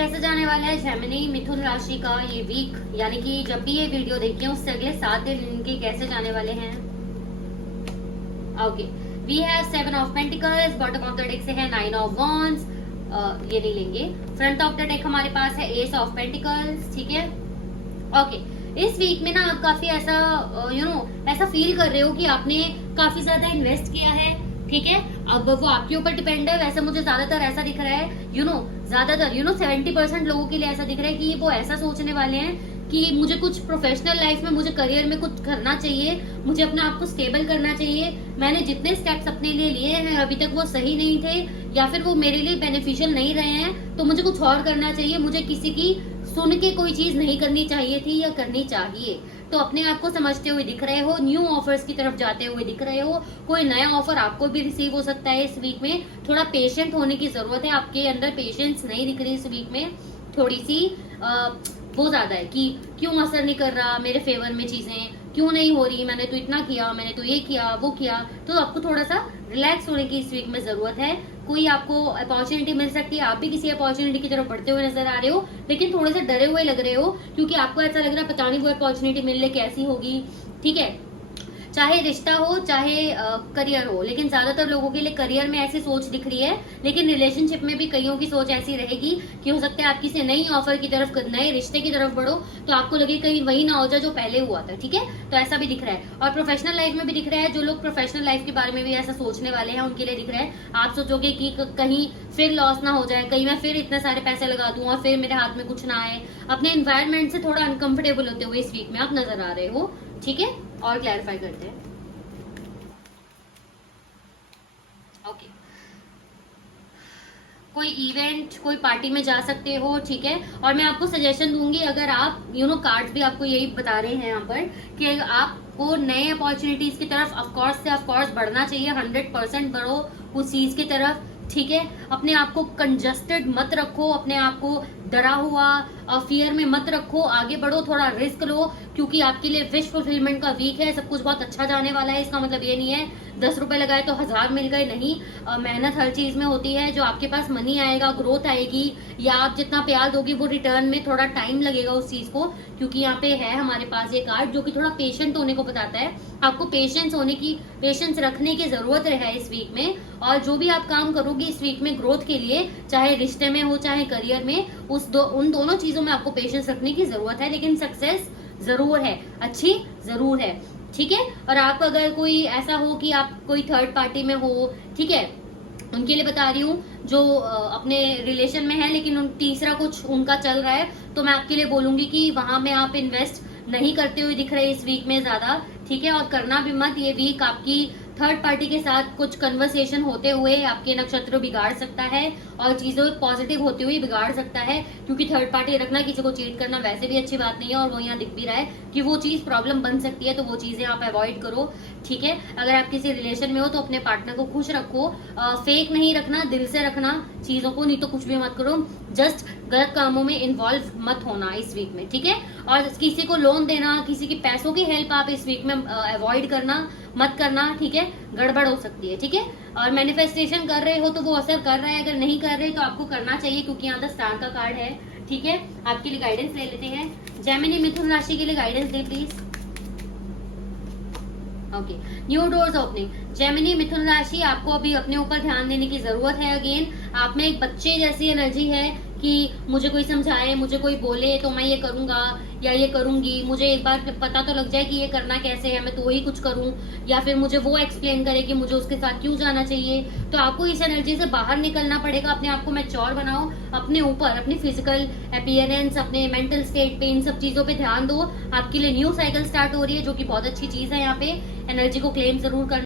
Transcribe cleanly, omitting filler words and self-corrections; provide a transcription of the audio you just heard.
कैसे जाने वाला है जेमिनी मिथुन राशि का ये वीक, यानी कि जब भी ये वीडियो देखिए उससे अगले 7 दिन इनके कैसे जाने वाले हैं। Okay, we have 7 of pentacles, bottom of the deck से है 9 ऑफ वॉन्ड्स, ये नहीं लेंगे। फ्रंट ऑफ द डेक हमारे पास है एस ऑफ पेंटिकल्स, ठीक है। ओके, इस वीक में ना आप काफी ऐसा ऐसा फील कर रहे हो कि आपने काफी ज्यादा इन्वेस्ट किया है, ठीक है। अब वो आपके ऊपर डिपेंड है। वैसे मुझे ज्यादातर ऐसा दिख रहा है, ज्यादातर 70% लोगों के लिए ऐसा दिख रहा है कि वो ऐसा सोचने वाले हैं कि मुझे कुछ प्रोफेशनल लाइफ में, मुझे करियर में कुछ करना चाहिए, मुझे अपने आप को स्टेबल करना चाहिए। मैंने जितने स्टेप्स अपने लिए लिए हैं अभी तक वो सही नहीं थे या फिर वो मेरे लिए बेनिफिशियल नहीं रहे हैं, तो मुझे कुछ और करना चाहिए। मुझे किसी की सुन के कोई चीज नहीं करनी चाहिए थी या करनी चाहिए। तो अपने आप को समझते हुए दिख रहे हो, न्यू ऑफर्स की तरफ जाते हुए दिख रहे हो। कोई नया ऑफर आपको भी रिसीव हो सकता है इस वीक में। थोड़ा पेशेंट होने की जरूरत है, आपके अंदर पेशेंस नहीं दिख रही इस वीक में। थोड़ी सी वो ज्यादा है कि क्यों असर नहीं कर रहा मेरे फेवर में, चीजें क्यों नहीं हो रही, मैंने तो इतना किया, मैंने तो ये किया वो किया। तो आपको थोड़ा सा रिलैक्स होने की इस वीक में जरूरत है। कोई आपको अपॉर्चुनिटी मिल सकती है, आप भी किसी अपॉर्चुनिटी की तरफ बढ़ते हुए नजर आ रहे हो, लेकिन थोड़े से डरे हुए लग रहे हो क्योंकि आपको ऐसा लग रहा है पता नहीं वो अपॉर्चुनिटी मिलने कैसी होगी, ठीक है। चाहे रिश्ता हो चाहे करियर हो, लेकिन ज्यादातर लोगों के लिए करियर में ऐसी सोच दिख रही है, लेकिन रिलेशनशिप में भी कईयों की सोच ऐसी रहेगी कि हो सकता है आप किसी नई ऑफर की तरफ, नए रिश्ते की तरफ बढ़ो तो आपको लगे कहीं वही ना हो जाए जो पहले हुआ था, ठीक है। तो ऐसा भी दिख रहा है और प्रोफेशनल लाइफ में भी दिख रहा है। जो लोग प्रोफेशनल लाइफ के बारे में भी ऐसा सोचने वाले हैं उनके लिए दिख रहा है। आप सोचोगे कि कहीं फिर लॉस ना हो जाए, कहीं मैं फिर इतने सारे पैसे लगा दूं और फिर मेरे हाथ में कुछ ना आए। अपने एनवायरमेंट से थोड़ा अनकंफर्टेबल होते हुए इस वीक में आप नजर आ रहे हो, ठीक है। और क्लैरिफाई करते हैं। ओके, कोई इवेंट, कोई पार्टी में जा सकते हो, ठीक है। और मैं आपको सजेशन दूंगी, अगर आप कार्ड्स भी आपको यही बता रहे हैं यहाँ पर कि आपको नए अपॉर्चुनिटीज की तरफ ऑफकोर्स बढ़ना चाहिए। 100% बढ़ो उस चीज की तरफ, ठीक है। अपने आप को कंजस्टेड मत रखो, अपने आप को डरा हुआ फियर में मत रखो, आगे बढ़ो, थोड़ा रिस्क लो क्योंकि आपके लिए विश फुलफिलमेंट का वीक है। सब कुछ बहुत अच्छा जाने वाला है। इसका मतलब ये नहीं है 10 रुपए लगाए तो 1000 मिल गए, नहीं। मेहनत हर चीज में होती है। जो आपके पास मनी आएगा, ग्रोथ आएगी, या आप जितना प्यार दोगे वो रिटर्न में थोड़ा टाइम लगेगा उस चीज को, क्योंकि यहाँ पे है हमारे पास ये कार्ड जो कि थोड़ा पेशेंट होने को बताता है। आपको पेशेंस रखने की जरूरत है इस वीक में। और जो भी आप काम करोगे इस वीक में ग्रोथ के लिए, चाहे रिश्ते में हो चाहे करियर में, उन दोनों चीजों में आपको पेशेंस रखने की जरूरत है। लेकिन सक्सेस जरूर है, अच्छी जरूर है, ठीक है। और आप अगर कोई ऐसा हो कि आप कोई थर्ड पार्टी में हो, ठीक है, उनके लिए बता रही हूँ जो अपने रिलेशन में है लेकिन तीसरा कुछ उनका चल रहा है, तो मैं आपके लिए बोलूंगी कि वहां में आप इन्वेस्ट नहीं करते हुए दिख रहे इस वीक में ज्यादा, ठीक है। और करना भी मत। ये वीक आपकी थर्ड पार्टी के साथ कुछ कन्वर्सेशन होते हुए आपके नक्षत्र बिगाड़ सकता है और चीजों पॉजिटिव होते हुए बिगाड़ सकता है, क्योंकि थर्ड पार्टी रखना, किसी को चीट करना वैसे भी अच्छी बात नहीं है। और वो यहाँ दिख भी रहा है कि वो चीज प्रॉब्लम बन सकती है, तो वो चीजें आप अवॉइड करो, ठीक है। अगर आप किसी रिलेशन में हो तो अपने पार्टनर को खुश रखो, फेक नहीं रखना, दिल से रखना चीजों को, नहीं तो कुछ भी मत करो। जस्ट गलत कामों में इन्वॉल्व मत होना इस वीक में, ठीक है। और किसी को लोन देना, किसी की पैसों की हेल्प आप इस वीक में अवॉइड करना, मत करना, ठीक है। गड़बड़ हो सकती है, ठीक है। और मैनिफेस्टेशन कर रहे हो तो वो असर कर रहा है, अगर नहीं कर रहे तो आपको करना चाहिए क्योंकि यहाँ द स्टार का कार्ड है, ठीक है। आपके लिए गाइडेंस ले लेते हैं। जेमिनी मिथुन राशि के लिए गाइडेंस दे please. Okay, new doors opening. Gemini मिथुन राशि, आपको अभी अपने ऊपर ध्यान देने की जरूरत है। अगेन आप में एक बच्चे जैसी एनर्जी है कि मुझे कोई समझाए, मुझे कोई बोले तो मैं ये करूंगा या ये करूंगी, मुझे एक बार पता तो लग जाए कि ये करना कैसे है, मैं तो वही कुछ करूं, या फिर मुझे वो एक्सप्लेन करे कि मुझे उसके साथ क्यों जाना चाहिए। तो आपको इस एनर्जी से बाहर निकलना पड़ेगा। अपने आप को मैच्योर बनाओ, अपने ऊपर, अपनी फिजिकल अपीयरेंस, अपने मेंटल स्टेट पे, इन सब चीजों पे ध्यान दो। आपके लिए न्यू साइकिल स्टार्ट हो रही है जो कि बहुत अच्छी चीज है। यहाँ पे एनर्जी को क्लेम जरूर करना।